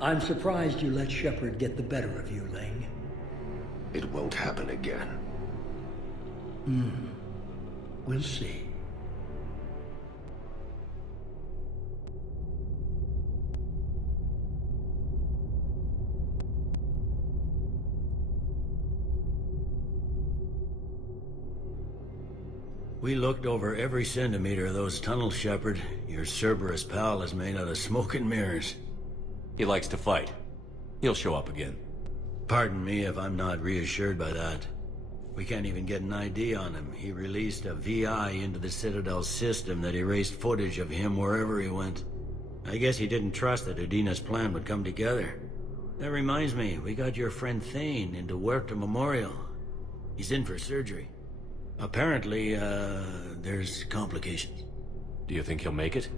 I'm surprised you let Shepard get the better of you, Ling. It won't happen again. We'll see. We looked over every centimeter of those tunnels, Shepard. Your Cerberus pal is made out of smoke and mirrors. He likes to fight. He'll show up again. Pardon me if I'm not reassured by that. We can't even get an ID on him. He released a VI into the Citadel system that erased footage of him wherever he went. I guess he didn't trust that Udina's plan would come together. That reminds me, we got your friend Thane into Huerta Memorial. He's in for surgery. Apparently, there's complications. Do you think he'll make it?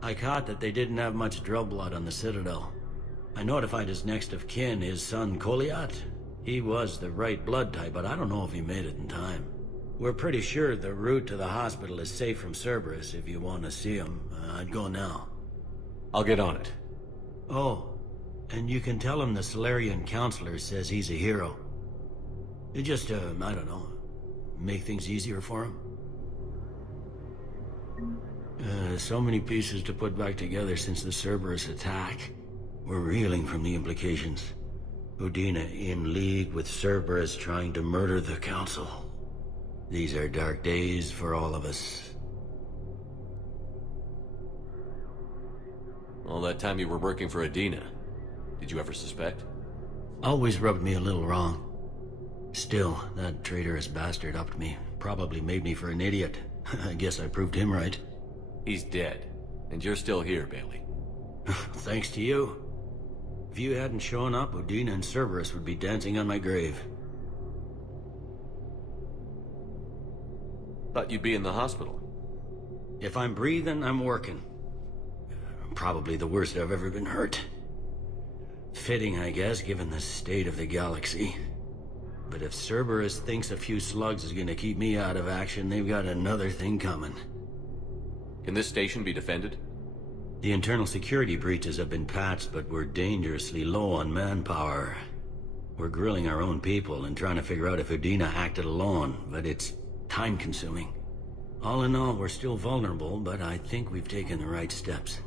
I caught that they didn't have much drill blood on the Citadel. I notified his next of kin, his son Koliat. He was the right blood type, but I don't know if he made it in time. We're pretty sure the route to the hospital is safe from Cerberus. If you want to see him, I'd go now. I'll get on it. Oh, and you can tell him the Solarian counselor says he's a hero. It just, I don't know, make things easier for him. So many pieces to put back together since the Cerberus attack. We're reeling from the implications. Udina in league with Cerberus trying to murder the Council. These are dark days for all of us. All that time you were working for Udina, did you ever suspect? Always rubbed me a little wrong. Still, that traitorous bastard upped me. Probably made me for an idiot. I guess I proved him right. He's dead, and you're still here, Bailey. Thanks to you. If you hadn't shown up, Udina and Cerberus would be dancing on my grave. Thought you'd be in the hospital. If I'm breathing, I'm working. Probably the worst I've ever been hurt. Fitting, I guess, given the state of the galaxy. But if Cerberus thinks a few slugs is gonna keep me out of action, they've got another thing coming. Can this station be defended? The internal security breaches have been patched, but we're dangerously low on manpower. We're grilling our own people and trying to figure out if Udina acted alone, but it's time-consuming. All in all, we're still vulnerable, but I think we've taken the right steps.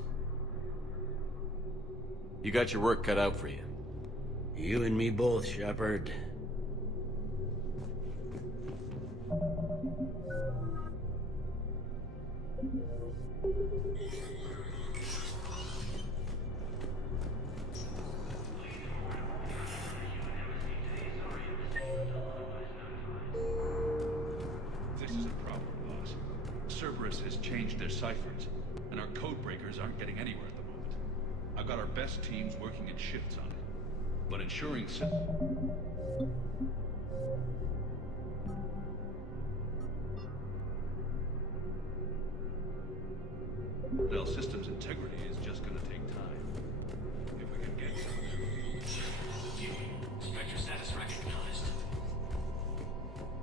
You got your work cut out for you. You and me both, Shepard. This is a problem, boss. Cerberus has changed their ciphers, and our code breakers aren't getting anywhere at the moment. I've got our best teams working in shifts on it, but ensuring Citadel systems integrity is just going to take time. If we can get some... Spectre status recognized.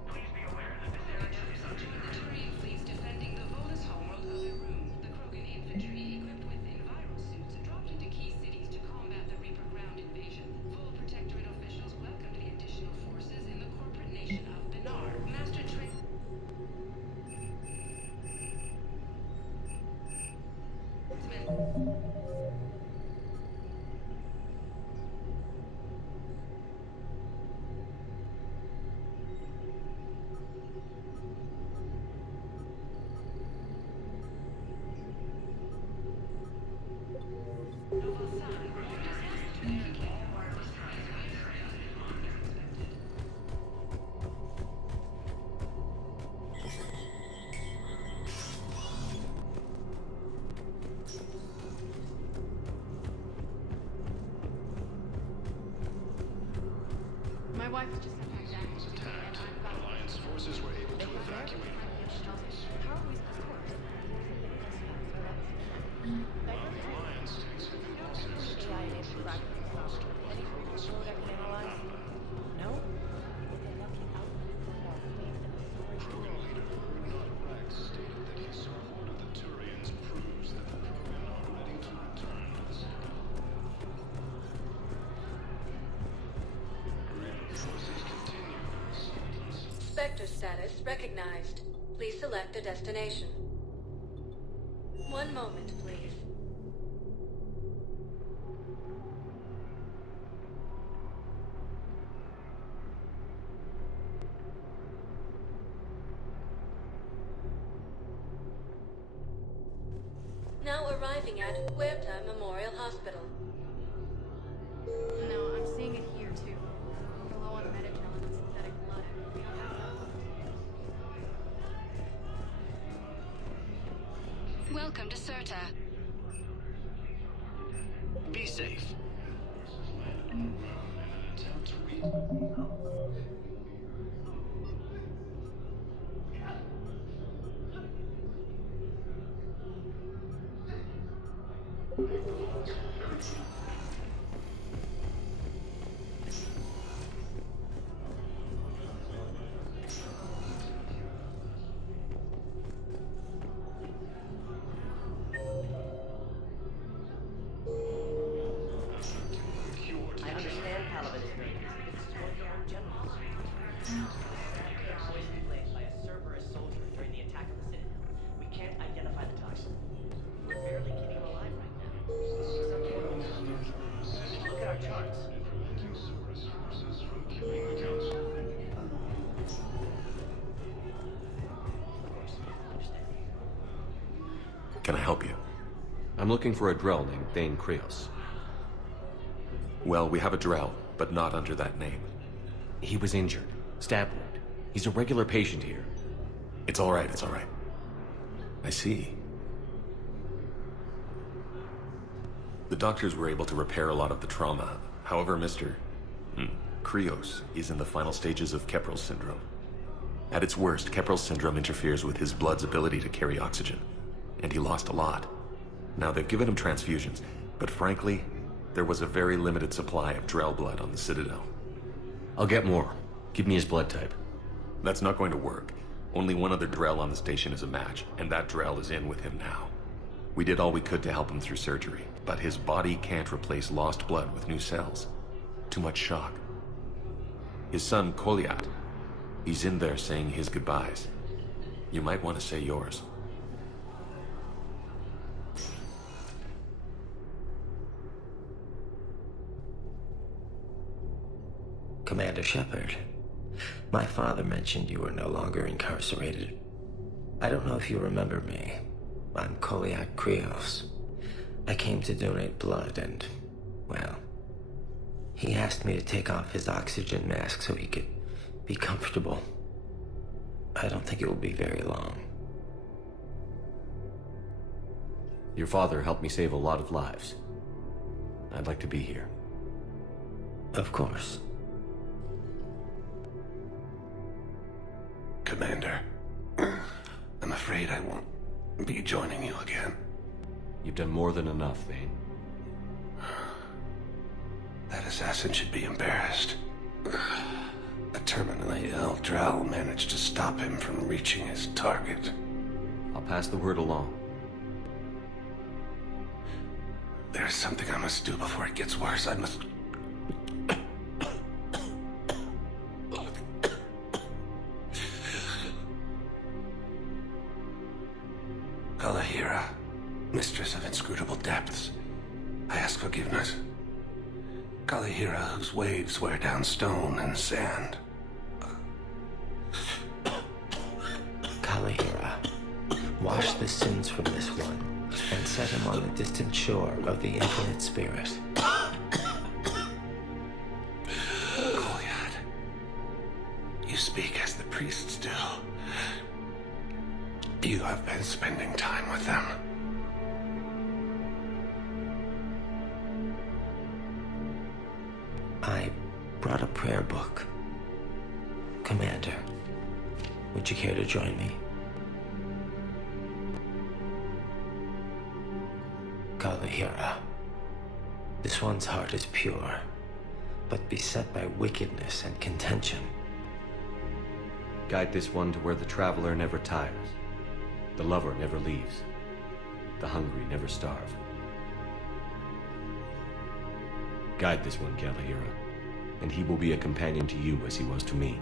Please be aware that this area is under the Turian fleets defending the Volus homeworld of Irun. The Krogan infantry, equipped with enviro suits, dropped into key cities to combat the Reaper ground invasion. Full Protectorate officials welcomed the additional forces in the corporate nation of Benar. Master Train... My wife has just sent back down to the and I'm about Alliance forces were able to evacuate. How are we supposed to Alliance takes AI enabled tracking stuff. Any code I can analyze? No? They're looking out for our faith in the storage Krogan leader Rex stated that he saw one of the Turians proves that the Krogan are ready to return to the Citadel. Encounter status recognized. Please select a destination. One moment, please. Now arriving at Huerta Memorial Hospital. No, I'm seeing it here too. We're low on metagel and synthetic blood. We don't have that. Welcome to Serta. Be safe. I understand Caliban is very busy, but this is one of your own generals. Was inflamed by a Cerberus soldier during the attack of the Citadel. We can't identify the toxin. We're barely keeping him alive right now. Look at our charts. Can I help you? I'm looking for a Drell named Thane Krios. Well, we have a Drell, but not under that name. He was injured. Stab wound. He's a regular patient here. It's all right, it's all right. I see. The doctors were able to repair a lot of the trauma. However, Mr. Krios is in the final stages of Keprel's syndrome. At its worst, Keprel's syndrome interferes with his blood's ability to carry oxygen, and he lost a lot. Now, they've given him transfusions, but frankly, there was a very limited supply of Drell blood on the Citadel. I'll get more. Give me his blood type. That's not going to work. Only one other Drell on the station is a match, and that Drell is in with him now. We did all we could to help him through surgery, but his body can't replace lost blood with new cells. Too much shock. His son, Koliat, he's in there saying his goodbyes. You might want to say yours. Commander Shepard, my father mentioned you were no longer incarcerated. I don't know if you remember me. I'm Koliak Krios. I came to donate blood and, well, he asked me to take off his oxygen mask so he could be comfortable. I don't think it will be very long. Your father helped me save a lot of lives. I'd like to be here. Of course. Commander, I'm afraid I won't be joining you again. You've done more than enough, Thane. That assassin should be embarrassed. A terminally ill Drell managed to stop him from reaching his target. I'll pass the word along. There's something I must do before it gets worse. I must... Kalahira, mistress of inscrutable depths, I ask forgiveness. Kalahira, whose waves wear down stone and sand. Kalahira, wash the sins from this one, and set him on the distant shore of the infinite spirit. Goliath, you speak as the priests do. You have been spending time with them. I brought a prayer book. Commander, would you care to join me? Kalahira, this one's heart is pure, but beset by wickedness and contention. Guide this one to where the traveler never tires. The lover never leaves. The hungry never starve. Guide this one, Kalahira, and he will be a companion to you as he was to me.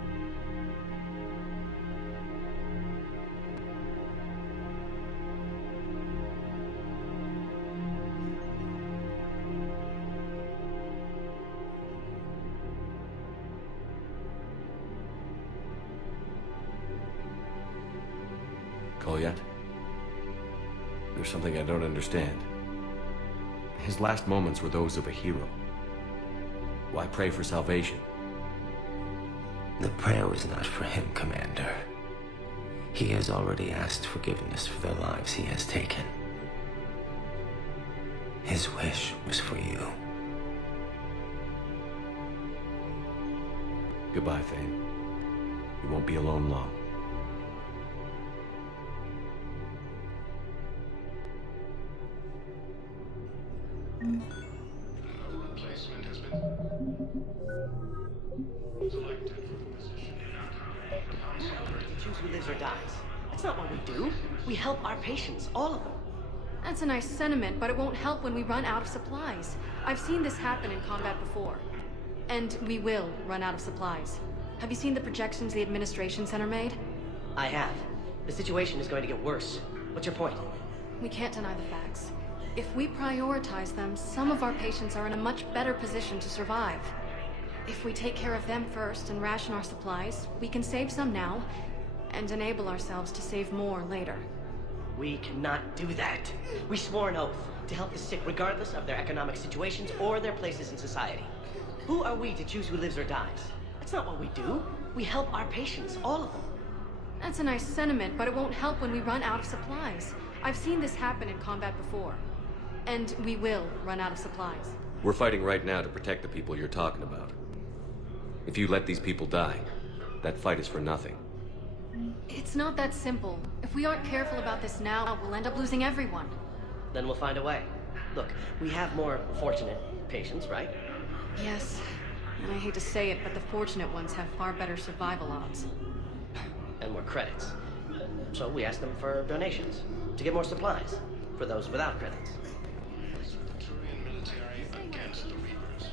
Kolyat? There's something I don't understand. His last moments were those of a hero. Why pray for salvation? The prayer was not for him, Commander. He has already asked forgiveness for the lives he has taken. His wish was for you. Goodbye, Thane. You won't be alone long. A replacement has been selected for the position. To choose who lives or dies. That's not what we do. We help our patients, all of them. That's a nice sentiment, but it won't help when we run out of supplies. I've seen this happen in combat before. And we will run out of supplies. Have you seen the projections the Administration Center made? I have. The situation is going to get worse. What's your point? We can't deny the facts. If we prioritize them, some of our patients are in a much better position to survive. If we take care of them first and ration our supplies, we can save some now, and enable ourselves to save more later. We cannot do that. We swore an oath to help the sick regardless of their economic situations or their places in society. Who are we to choose who lives or dies? That's not what we do. We help our patients, all of them. That's a nice sentiment, but it won't help when we run out of supplies. I've seen this happen in combat before. And we will run out of supplies. We're fighting right now to protect the people you're talking about. If you let these people die, that fight is for nothing. It's not that simple. If we aren't careful about this now, we'll end up losing everyone. Then we'll find a way. Look, we have more fortunate patients, right? Yes. And I hate to say it, but the fortunate ones have far better survival odds. And more credits. So we ask them for donations, to get more supplies, for those without credits. The Turian military against the Reapers.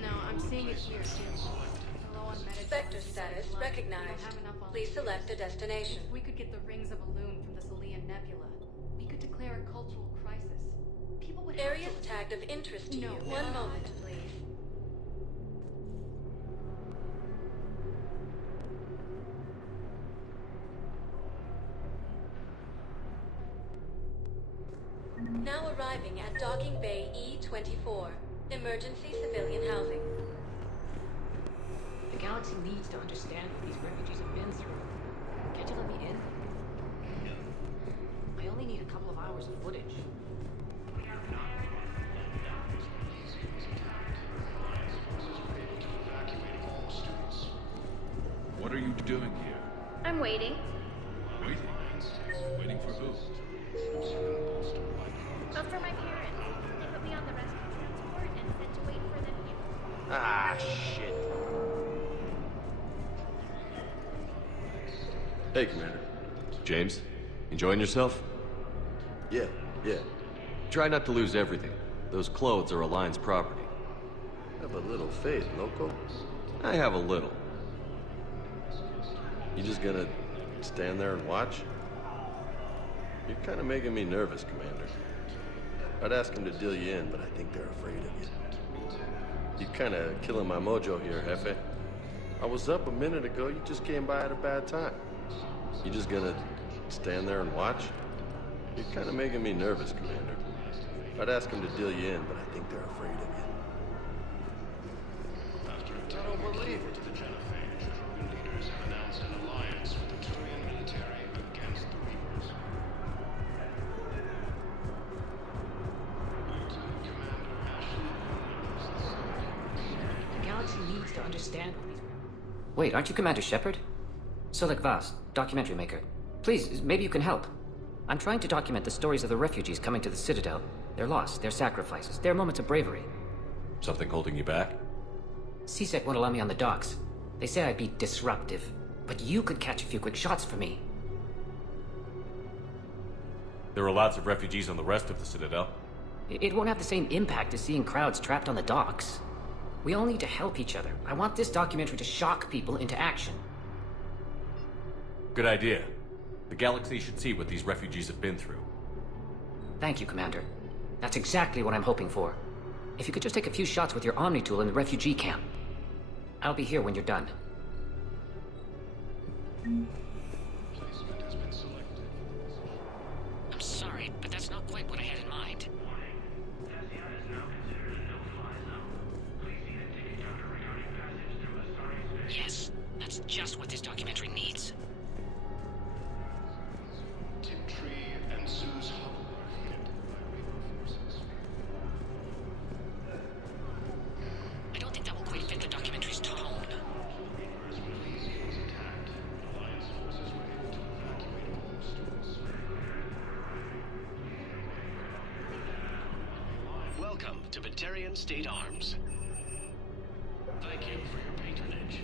No, I'm seeing it here, too. Low on medic- Sector status We don't recognized. have enough on- Please select a destination. If we could get the rings of Elune from the Salian Nebula, we could declare a cultural crisis. People would have Areas to- tagged of interest to No. you. One moment, please. Now arriving at Docking Bay E-24. Emergency civilian housing. The galaxy needs to understand what these refugees have been through. Can't you let me in? I only need a couple of hours of footage. What are you doing here? I'm waiting. Waiting? Waiting for who? But for my parents. They put me on the rescue transport and said to wait for them here. Ah, shit. Hey, Commander. James, enjoying yourself? Yeah. Try not to lose everything. Those clothes are Alliance property. Have a little faith, loco. I have a little. You just gonna stand there and watch? You're kind of making me nervous, Commander. I'd ask them to deal you in, but I think they're afraid of you. You're kind of killing my mojo here, Jefe. I was up a minute ago, you just came by at a bad time. You just gonna stand there and watch? You're kind of making me nervous, Commander. I'd ask them to deal you in, but I think they're afraid of you. After attaining a key to the genophage, Krogan leaders have announced an alliance with the Turian military against the Reapers. Lieutenant Commander Ashley. The galaxy needs to understand what these... Wait, aren't you Commander Shepard? Solik Vast, documentary maker. Please, maybe you can help. I'm trying to document the stories of the refugees coming to the Citadel. Their loss, their sacrifices, their moments of bravery. Something holding you back? CSEC won't allow me on the docks. They say I'd be disruptive. But you could catch a few quick shots for me. There are lots of refugees on the rest of the Citadel. It won't have the same impact as seeing crowds trapped on the docks. We all need to help each other. I want this documentary to shock people into action. Good idea. The galaxy should see what these refugees have been through. Thank you, Commander. That's exactly what I'm hoping for. If you could just take a few shots with your Omni tool in the refugee camp. I'll be here when you're done. Placement has been selected. I'm sorry, but that's not quite what I had in mind. Yes, that's just what this documentary needs. Tiptree and Zeus Hubble are hit by Reaper forces. I don't think that will quite fit the documentary's tone. Reaper's release was attacked. Alliance forces were able to evacuate all students. Welcome to Batarian State Arms. Thank you for your patronage.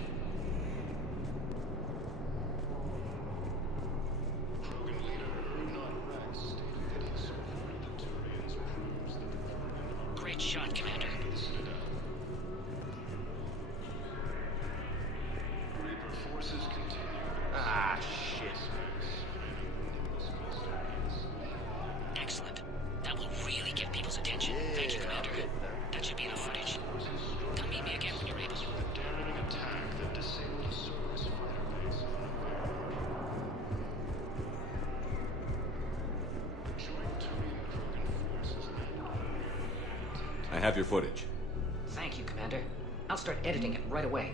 Krogan leader Not Rex stated that he supported the Turians proves that the Krogan are Great shot, Commander. the Citadel. Reaper forces continue. Shit. Excellent. That will really get people's attention. Thank you, Commander. That should be enough footage. Come meet me again when you're able. The daring attack that disabled a Cerberus fighter base on the joint Turian Krogan forces landed. I have your footage. Thank you, Commander. I'll start editing it right away.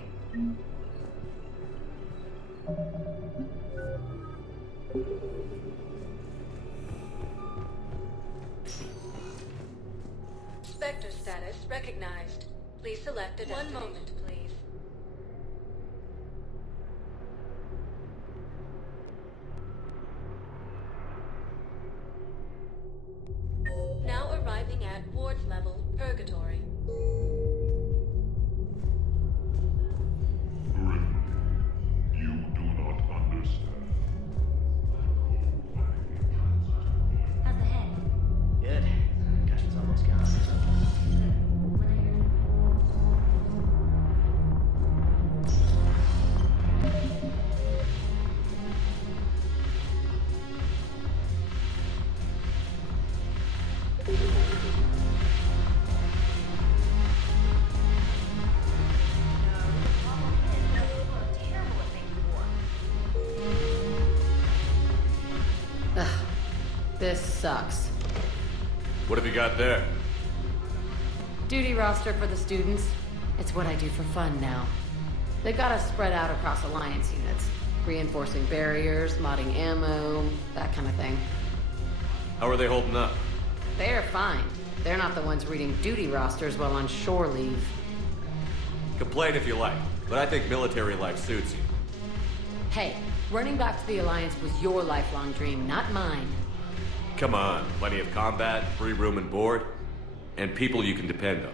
Spectre status recognized. Please select a destination. 1 moment, please. Now arriving at Ward's level, Purgatory. You do not understand. How's the head? Good. Concussion's almost gone. This sucks. What have you got there? Duty roster for the students. It's what I do for fun now. They've got us spread out across Alliance units. Reinforcing barriers, modding ammo, that kind of thing. How are they holding up? They're fine. They're not the ones reading duty rosters while on shore leave. Complain if you like, but I think military life suits you. Hey, running back to the Alliance was your lifelong dream, not mine. Come on, plenty of combat, free room and board, and people you can depend on.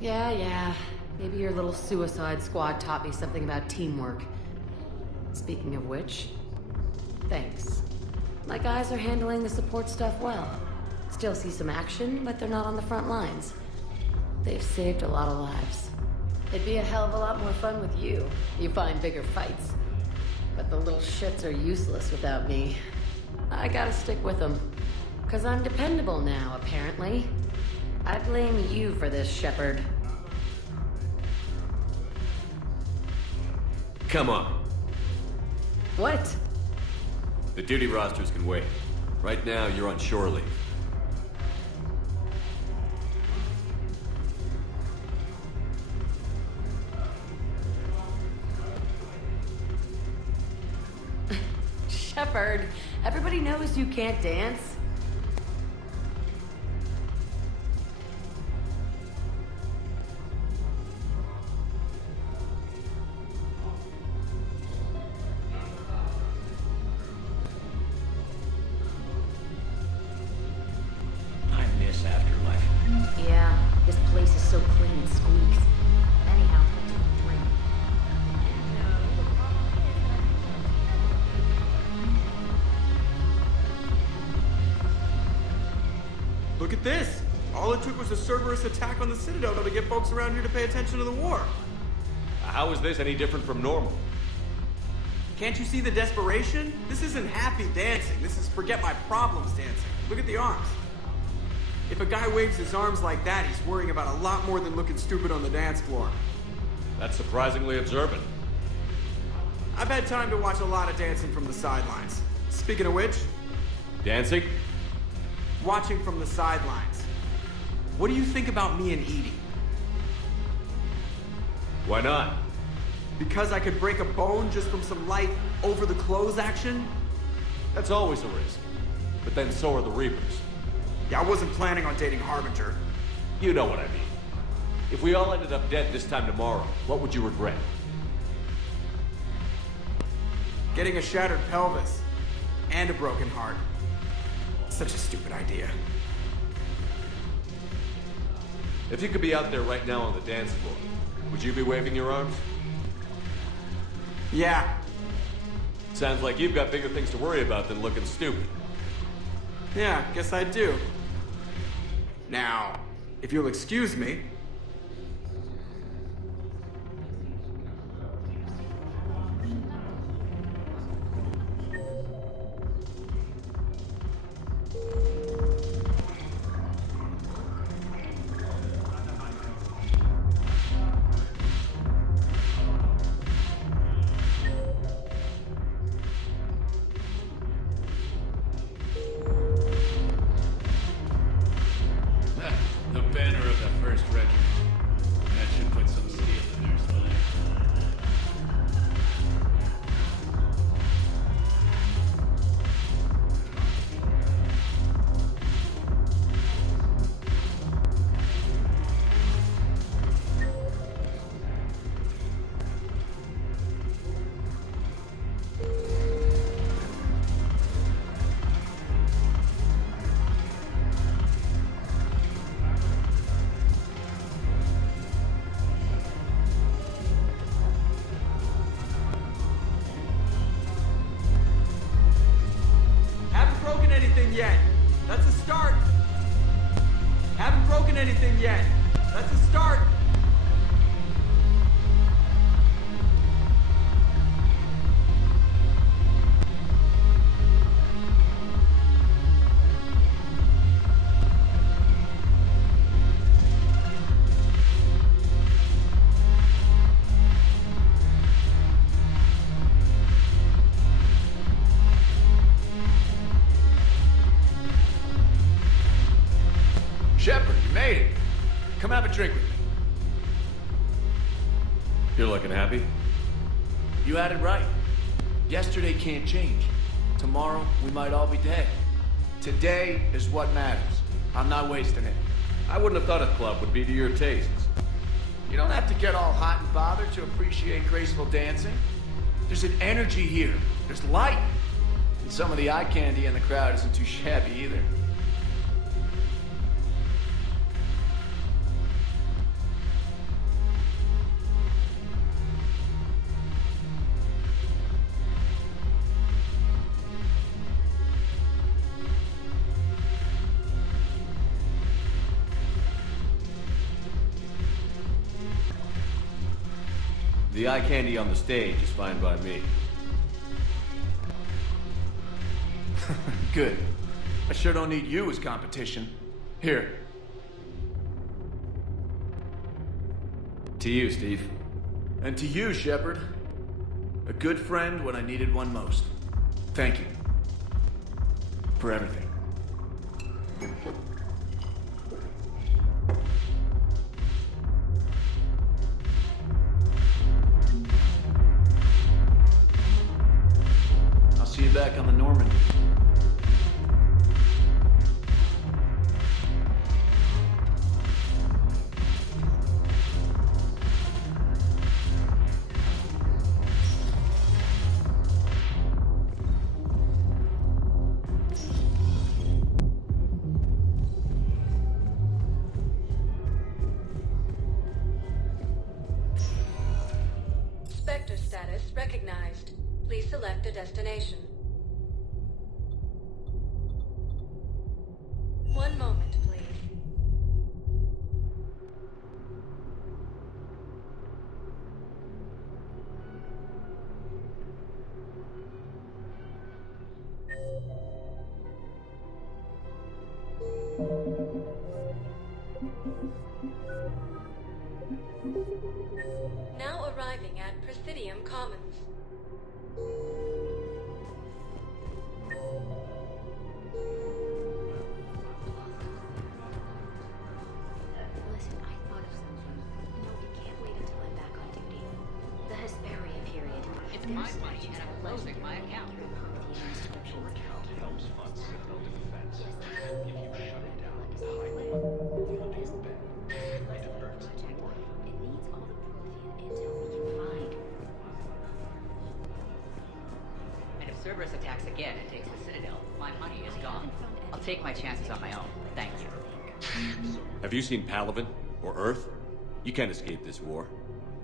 Yeah. Maybe your little suicide squad taught me something about teamwork. Speaking of which, thanks. My guys are handling the support stuff well. Still see some action, but they're not on the front lines. They've saved a lot of lives. It'd be a hell of a lot more fun with you. You find bigger fights. But the little shits are useless without me. I gotta stick with them. 'Cause I'm dependable now, apparently. I blame you for this, Shepard. Come on. What? The duty rosters can wait. Right now, you're on shore leave. Shepard, everybody knows you can't dance. I miss Afterlife. Yeah, this place is so clean and squeaks. Anyhow, let's have a drink. Look at this! All it took was a Cerberus attack on the Citadel to get folks around here to pay attention to the war. How is this any different from normal? Can't you see the desperation? This isn't happy dancing. This is forget my problems dancing. Look at the arms. If a guy waves his arms like that, he's worrying about a lot more than looking stupid on the dance floor. That's surprisingly observant. I've had time to watch a lot of dancing from the sidelines. Speaking of which... Dancing? Watching from the sidelines. What do you think about me and Edie? Why not? Because I could break a bone just from some light over-the-clothes action? That's always a risk. But then so are the Reapers. Yeah, I wasn't planning on dating Harbinger. You know what I mean. If we all ended up dead this time tomorrow, what would you regret? Getting a shattered pelvis. And a broken heart. Such a stupid idea. If you could be out there right now on the dance floor, would you be waving your arms? Yeah. Sounds like you've got bigger things to worry about than looking stupid. Yeah, guess I do. Now, if you'll excuse me... The banner of the first regiment. That should put some steel in their spine. Haven't broken anything yet. That's a start. Haven't broken anything yet. That's a start. Shepard, you made it. Come have a drink with me. You're looking happy? You had it right. Yesterday can't change. Tomorrow, we might all be dead. Today is what matters. I'm not wasting it. I wouldn't have thought a club would be to your tastes. You don't have to get all hot and bothered to appreciate graceful dancing. There's an energy here. There's light. And some of the eye candy in the crowd isn't too shabby either. The eye candy on the stage is fine by me. Good. I sure don't need you as competition. Here. To you, Steve. And to you, Shepard. A good friend when I needed one most. Thank you. For everything. I'll see you back on the Normandy. Spectre status recognized. Please select a destination. One moment, please. Now arriving at Presidium Commons. Listen, I thought of something. No, it can't wait until I'm back on duty. The Hesperia period. It's my money and I'm closing my account. Your account helps fund Citadel defense. If you shut it down, the high it hurts its worth. It needs all the Prothean intel we can find. And if Cerberus attacks again and takes the Citadel, my money is gone. I'll take my chances on my own. Thank you. Have you seen Palaven or Earth? You can't escape this war.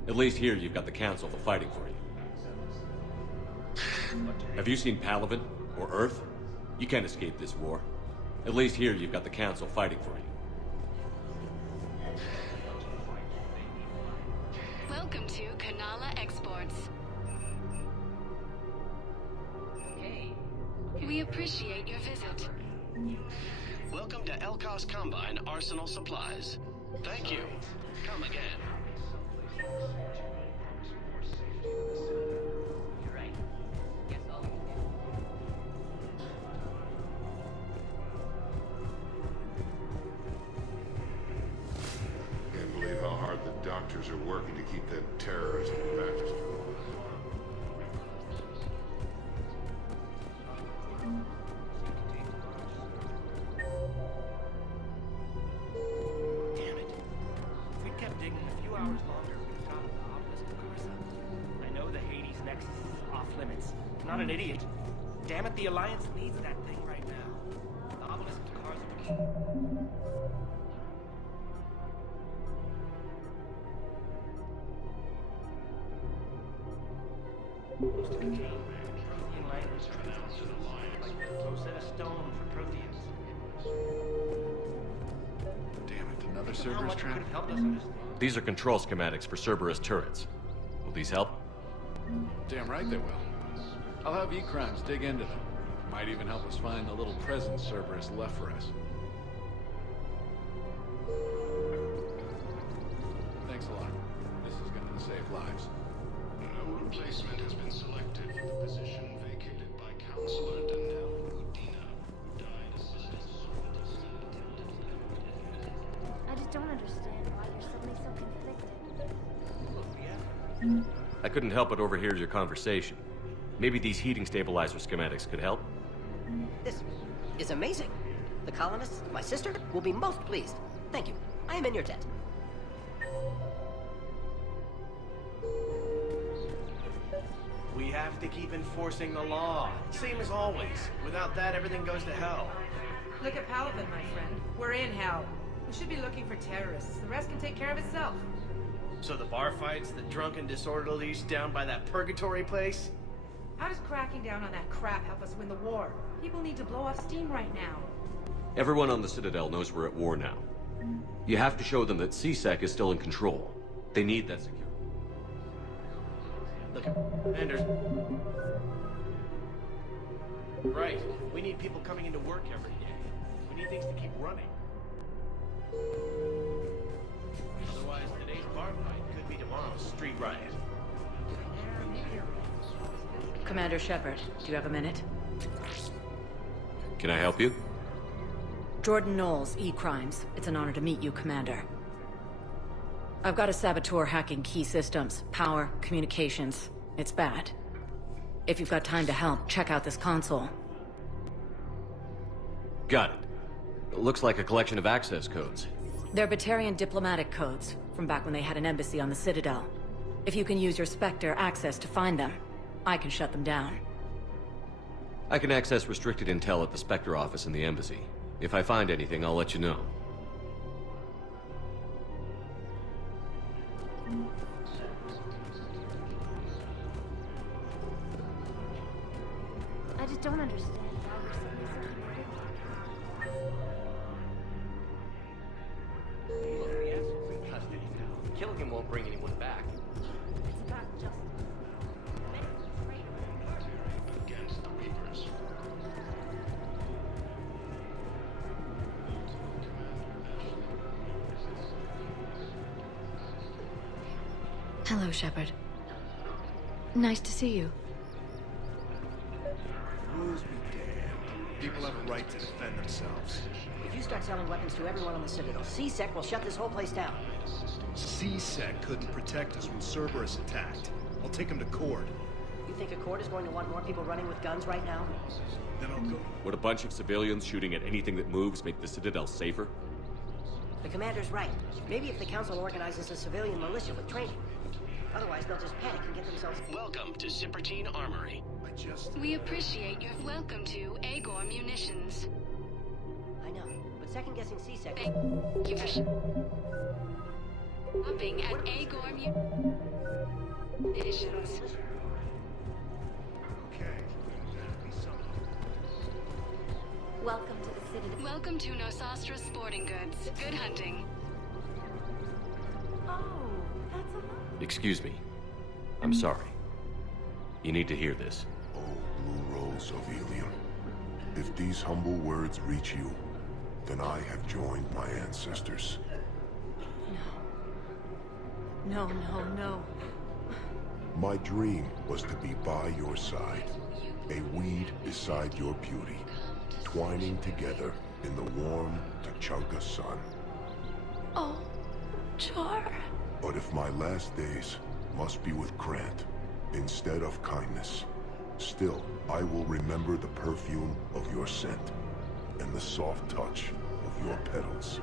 At least here you've got the Council fighting for you. Have you seen Palaven or Earth? You can't escape this war. At least here you've got the Council fighting for you. Welcome to Kanala Exports. We appreciate your visit. Welcome to Elkos Combine Arsenal Supplies. Thank you. Come again. You're right. Guess all we can do. Can't believe how hard the doctors are working to keep that terrorist back. Damn it. If we'd kept digging a few hours longer, we'd have found the obelisk of Garza. I know the Hades Nexus is off limits. I'm not an idiot. Damn it, the Alliance needs that thing right now. The obelisk of Garza. Most of the game, Prothean language pronounced an alliance. Like Rosetta Stone for Protheans. Damn it, another How Cerberus much it trap? could have helped us understand. These are control schematics for Cerberus turrets. Will these help? Damn right they will. I'll have E-Crimes dig into them. Might even help us find the little present Cerberus left for us. Thanks a lot. This is gonna save lives. No replacement has been selected for the position vacated by Counselor Danelle Udina, who died assisting I just don't understand why you're suddenly so conflicted. I couldn't help but overhear your conversation. Maybe these heating stabilizer schematics could help? This is amazing. The colonists, my sister, will be most pleased. Thank you. I am in your debt. We have to keep enforcing the law. Same as always. Without that, everything goes to hell. Look at Palaven, my friend. We're in hell. We should be looking for terrorists. The rest can take care of itself. So the bar fights, the drunken disorderlies down by that purgatory place? How does cracking down on that crap help us win the war? People need to blow off steam right now. Everyone on the Citadel knows we're at war now. You have to show them that CSEC is still in control. They need that security. Look, Anders. Right. We need people coming into work every day. We need things to keep running. Otherwise, today's bar fight could be tomorrow's street riot. Commander Shepard, do you have a minute? Can I help you? Jordan Knowles, E-Crimes. It's an honor to meet you, Commander. I've got a saboteur hacking key systems, power, communications. It's bad. If you've got time to help, check out this console. Got it. It looks like a collection of access codes. They're Batarian diplomatic codes, from back when they had an embassy on the Citadel. If you can use your Spectre access to find them, I can shut them down. I can access restricted intel at the Spectre office in the embassy. If I find anything, I'll let you know. I just don't understand why we're suddenly so conflicted. Look, the asshole's in custody now. Killing him won't bring anyone back. It's about justice. against the Reapers. Hello, Shepard. Nice to see you. Rules be damned. People have a right to defend themselves. If you start selling weapons to everyone on the Citadel, C-Sec will shut this whole place down. C-Sec couldn't protect us when Cerberus attacked. I'll take him to court. You think Accord is going to want more people running with guns right now? Then I'll go. Would a bunch of civilians shooting at anything that moves make the Citadel safer? The commander's right. Maybe if the Council organizes a civilian militia with training. Otherwise, they'll just panic and get themselves... Welcome to Sippertine Armory. We appreciate your welcome to Agor Munitions. I know, but second-guessing C-Sec... Thank you for shopping at Agor Munitions. Welcome to the Citadel. Welcome to Nosastra Sporting Goods. Good hunting. Oh, that's a lot. Excuse me. I'm sorry. You need to hear this. Oh, Blue Rose of Ilium. If these humble words reach you, then I have joined my ancestors. No, no, no. My dream was to be by your side, a weed beside your beauty, twining together in the warm Tachanka sun. Oh, Char. But if my last days must be with Krant instead of kindness, still I will remember the perfume of your scent and the soft touch of your petals.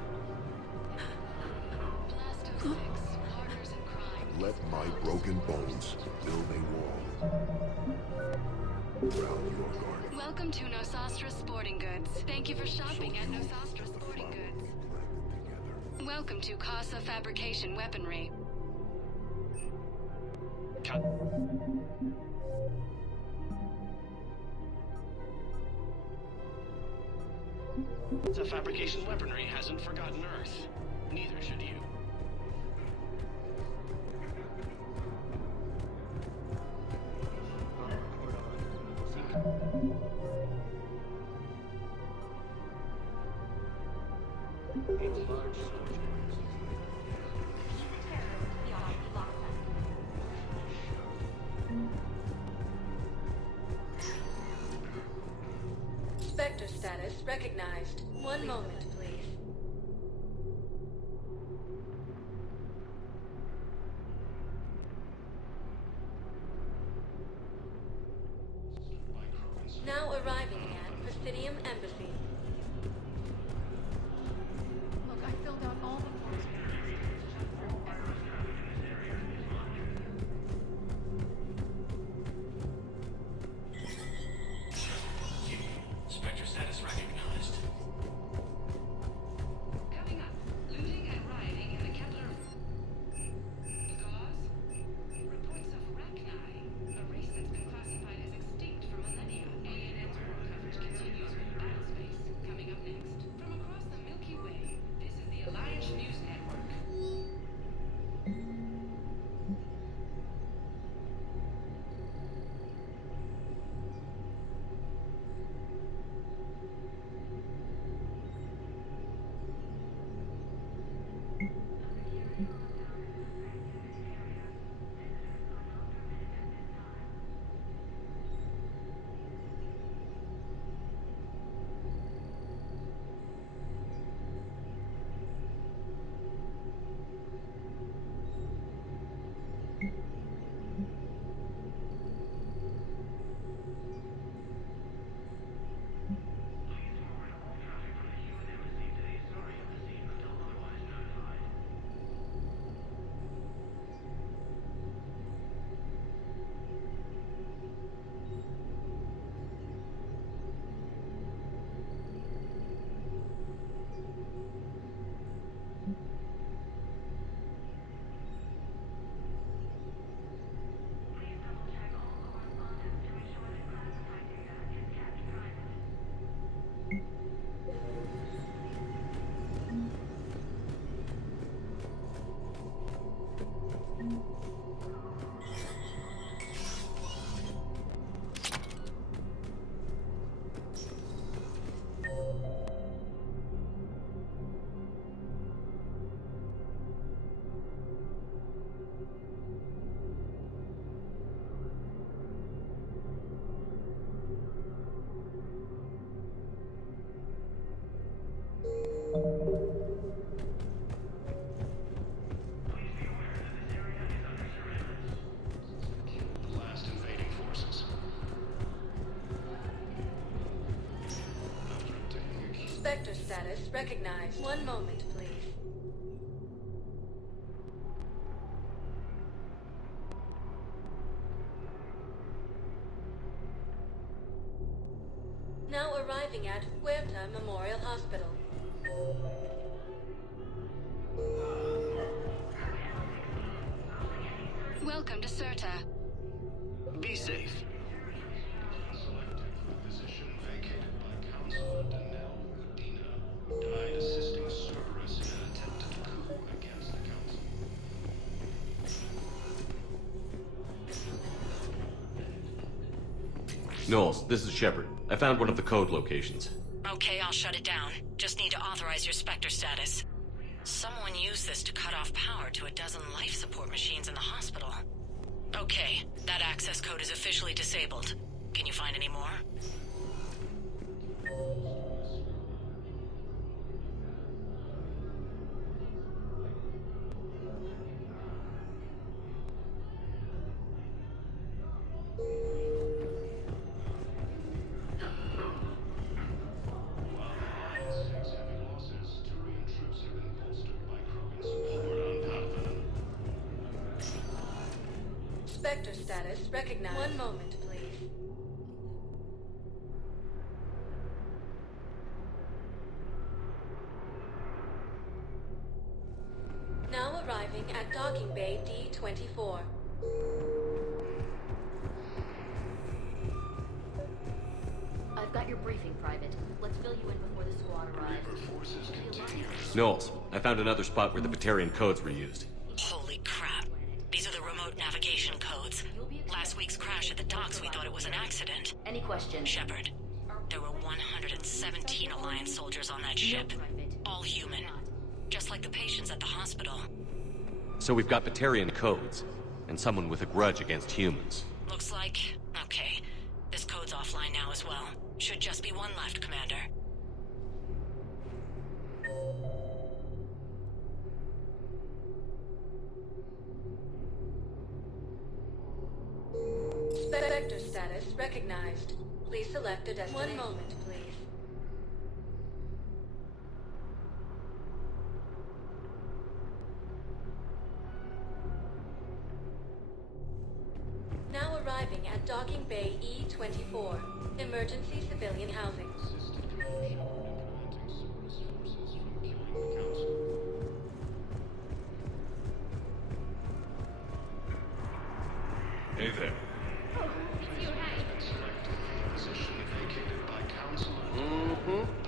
Let my broken bones build a wall around your garden. Welcome to Nosastra Sporting Goods. Thank you for shopping at Nosastra Sporting Goods. Welcome to Casa Fabrication Weaponry. The fabrication weaponry hasn't forgotten Earth. Neither should you. Spectre status recognized. One moment, please. Now arriving at Presidium Embassy. Look, I filled out all the forms. Spectre status recognized. Coming up, looting and rioting in the capital. The cause? Reports of Rachni, a race that's been classified as extinct for millennia. ANN's war coverage continues with battles status recognized. One moment, please. Now arriving at Huerta Memorial Hospital. Welcome to Serta. Be safe. Position vacated by Councilor Danelle Udina. Died assisting Cerberus in an attempted coup against the Council. Knowles, this is Shepard. I found one of the code locations. Okay, I'll shut it down. Just need to authorize your Spectre status. Someone used this to cut off power to a dozen life support machines in the hospital. Okay, that access code is officially disabled. Can you find any more? Spectre status recognized. One moment, please. Now arriving at docking bay D-24. I've got your briefing, Private. Let's fill you in before the squad arrives. Knowles, I found another spot where the Batarian codes were used. Holy crap. These are the remote navigation codes. Last week's crash at the docks, we thought it was an accident. Any questions? Shepard, there were 117 Alliance soldiers on that ship. All human. Just like the patients at the hospital. So we've got Batarian codes, and someone with a grudge against humans. Looks like... okay. This code's offline now as well. Should just be one left, Commander. Spectre status recognized. Please select a destination. One moment, please. Now arriving at docking bay E-24. Emergency civilian housing. Hey there.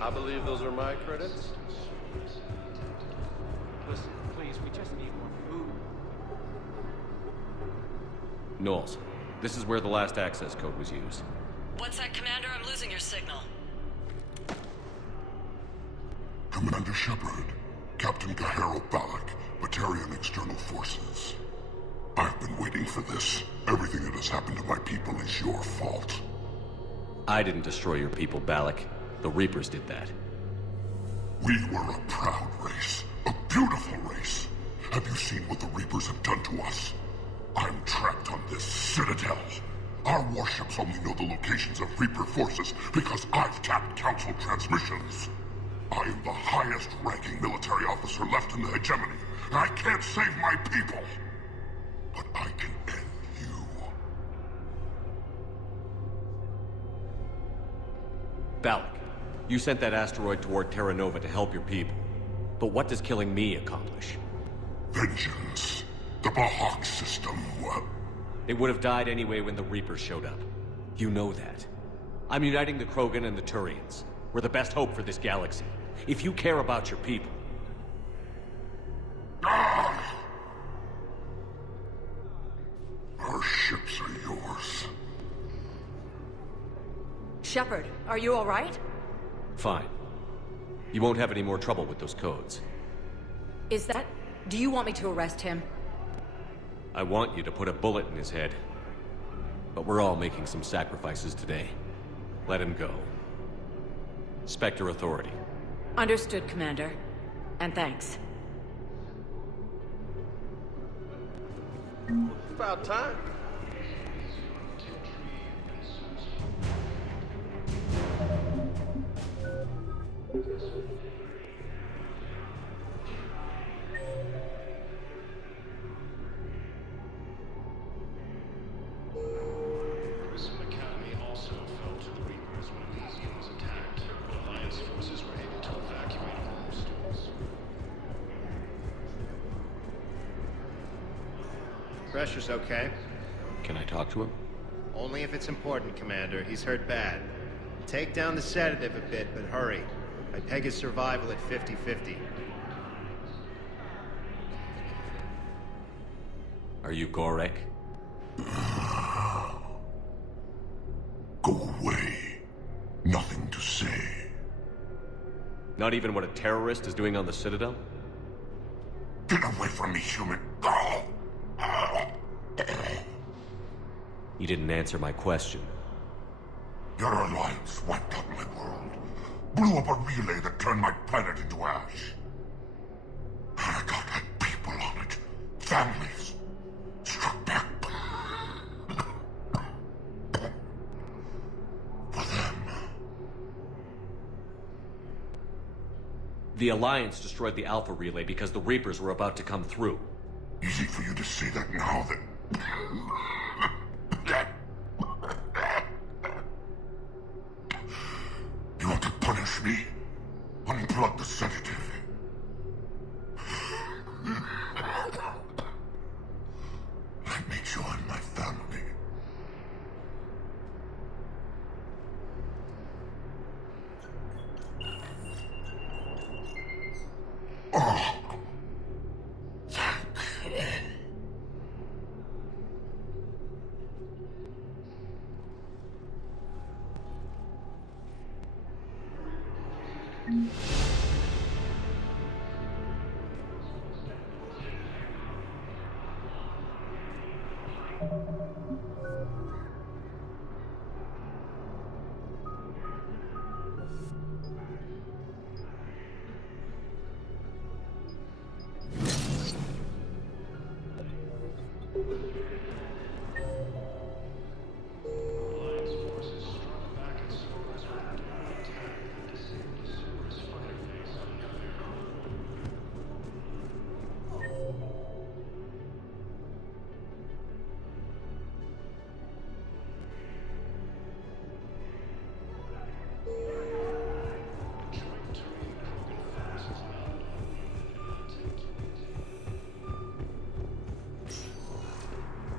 I believe those are my credits. Listen, please, we just need more food. Knowles, this is where the last access code was used. What's that, Commander? I'm losing your signal. Commander Shepard, Captain Kahero Balak, Batarian External Forces. I've been waiting for this. Everything that has happened to my people is your fault. I didn't destroy your people, Balak. The Reapers did that. We were a proud race. A beautiful race. Have you seen what the Reapers have done to us? I'm trapped on this citadel. Our warships only know the locations of Reaper forces because I've tapped Council transmissions. I am the highest-ranking military officer left in the hegemony. I can't save my people. But I can end you. Balak, you sent that asteroid toward Terra Nova to help your people. But what does killing me accomplish? Vengeance. The Bahak system, well... They would have died anyway when the Reapers showed up. You know that. I'm uniting the Krogan and the Turians. We're the best hope for this galaxy. If you care about your people... Ah! Our ships are yours. Shepard, are you all right? Fine. You won't have any more trouble with those codes. Is that... Do you want me to arrest him? I want you to put a bullet in his head. But we're all making some sacrifices today. Let him go. Spectre Authority. Understood, Commander. And thanks. About time. Pressure's okay. Can I talk to him? Only if it's important, Commander. He's hurt bad. Take down the sedative a bit, but hurry. I peg his survival at 50-50. Are you Gorek? Go away. Nothing to say. Not even what a terrorist is doing on the Citadel? Get away from me, human. You didn't answer my question. Your alliance wiped out my world. Blew up a relay that turned my planet into ash. Harakat had people on it. Families. Struck back. For them. The Alliance destroyed the Alpha Relay because the Reapers were about to come through. Easy for you to say that now that... You want to punish me? Unplug the sedative. Let me join my family. Oh.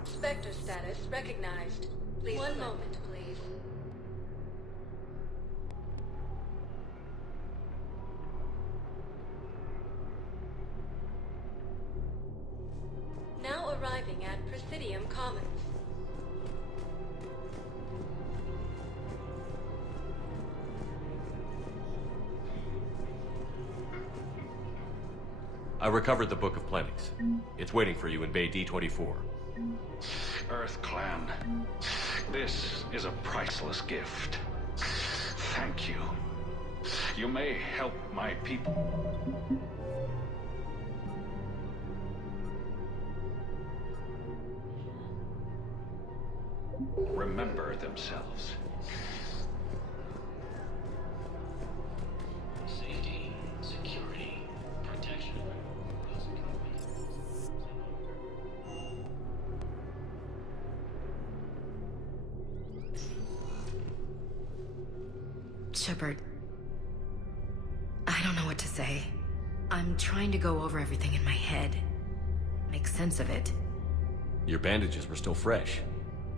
Spectre status recognized. Please one moment, please. Now arriving at Presidium Commons. I recovered the Book of Plenties. It's waiting for you in Bay D-24. Earth Clan, this is a priceless gift. Thank you. You may help my people. Remember themselves. Safety, security, protection. Shepard, I don't know what to say. I'm trying to go over everything in my head. Make sense of it. Your bandages were still fresh.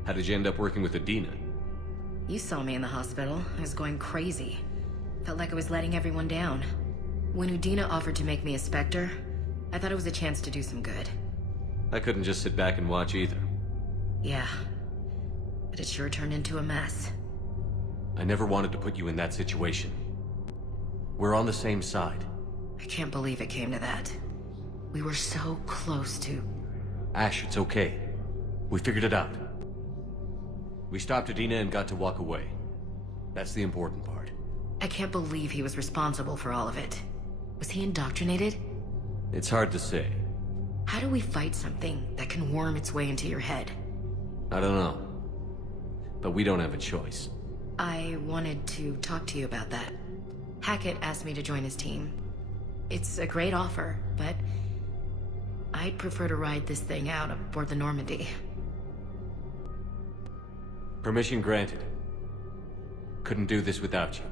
How did you end up working with Adina? You saw me in the hospital. I was going crazy. Felt like I was letting everyone down. When Udina offered to make me a Spectre, I thought it was a chance to do some good. I couldn't just sit back and watch either. Yeah. But it sure turned into a mess. I never wanted to put you in that situation. We're on the same side. I can't believe it came to that. We were so close to... Ash, it's okay. We figured it out. We stopped Adina and got to walk away. That's the important part. I can't believe he was responsible for all of it. Was he indoctrinated? It's hard to say. How do we fight something that can worm its way into your head? I don't know. But we don't have a choice. I wanted to talk to you about that. Hackett asked me to join his team. It's a great offer, but I'd prefer to ride this thing out aboard the Normandy. Permission granted. Couldn't do this without you.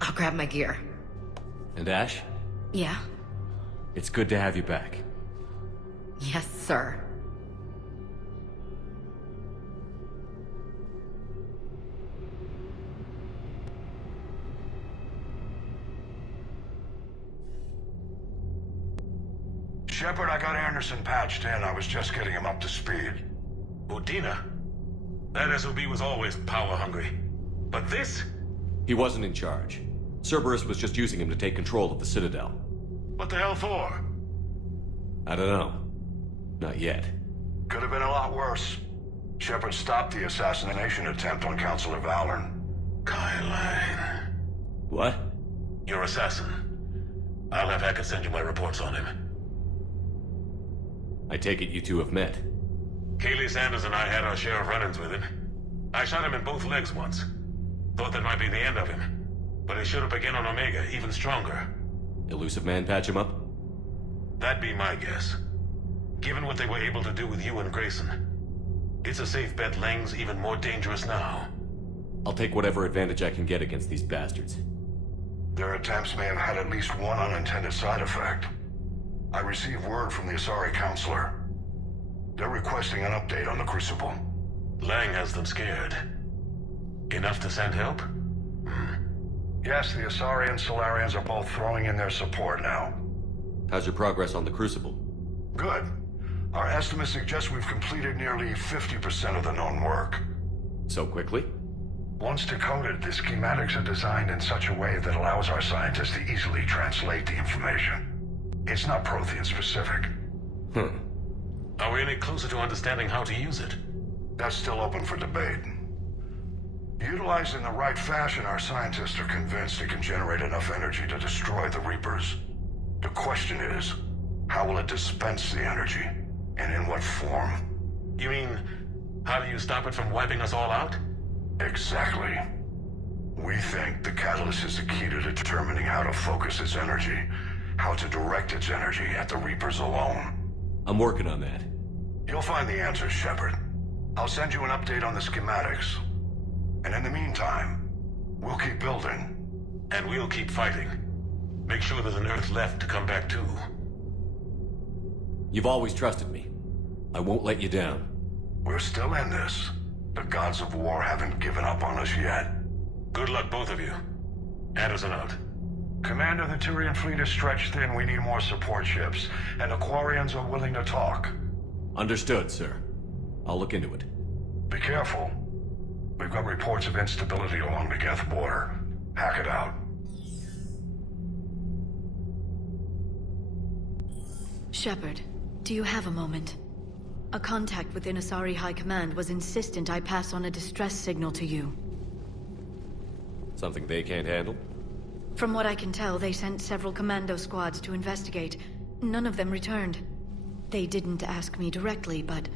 I'll grab my gear. And Ash? Yeah? It's good to have you back. Yes, sir. Shepard, I got Anderson patched in. I was just getting him up to speed. Udina? That SOB was always power-hungry. But this? He wasn't in charge. Cerberus was just using him to take control of the Citadel. What the hell for? I don't know. Not yet. Could have been a lot worse. Shepard stopped the assassination attempt on Counselor Valorn. Kyle. What? Your assassin. I'll have Hackett send you my reports on him. I take it you two have met. Kaylee Sanders and I had our share of run-ins with him. I shot him in both legs once. Thought that might be the end of him. But he showed up again on Omega, even stronger. Elusive Man patch him up? That'd be my guess. Given what they were able to do with you and Grayson. It's a safe bet Lang's even more dangerous now. I'll take whatever advantage I can get against these bastards. Their attempts may have had at least one unintended side effect. I received word from the Asari Counselor. They're requesting an update on the Crucible. Lang has them scared. Enough to send help? Yes, the Asari and Solarians are both throwing in their support now. How's your progress on the Crucible? Good. Our estimates suggest we've completed nearly 50% of the known work. So quickly? Once decoded, the schematics are designed in such a way that allows our scientists to easily translate the information. It's not Prothean specific. Are we any closer to understanding how to use it? That's still open for debate. Utilized in the right fashion, our scientists are convinced it can generate enough energy to destroy the Reapers. The question is, how will it dispense the energy? And in what form? You mean, how do you stop it from wiping us all out? Exactly. We think the catalyst is the key to determining how to focus its energy, how to direct its energy at the Reapers alone. I'm working on that. You'll find the answers, Shepard. I'll send you an update on the schematics. And in the meantime, we'll keep building. And we'll keep fighting. Make sure there's an Earth left to come back to. You've always trusted me. I won't let you down. We're still in this. The gods of war haven't given up on us yet. Good luck, both of you. Anderson out. Commander, the Turian fleet is stretched thin. We need more support ships. And the Quarians are willing to talk. Understood, sir. I'll look into it. Be careful. We've got reports of instability along the Geth border. Hack it out. Shepard, do you have a moment? A contact within Asari High Command was insistent I pass on a distress signal to you. Something they can't handle? From what I can tell, they sent several commando squads to investigate. None of them returned. They didn't ask me directly, but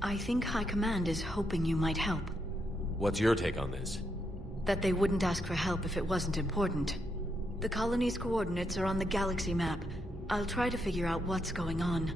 I think High Command is hoping you might help. What's your take on this? That they wouldn't ask for help if it wasn't important. The colony's coordinates are on the galaxy map. I'll try to figure out what's going on.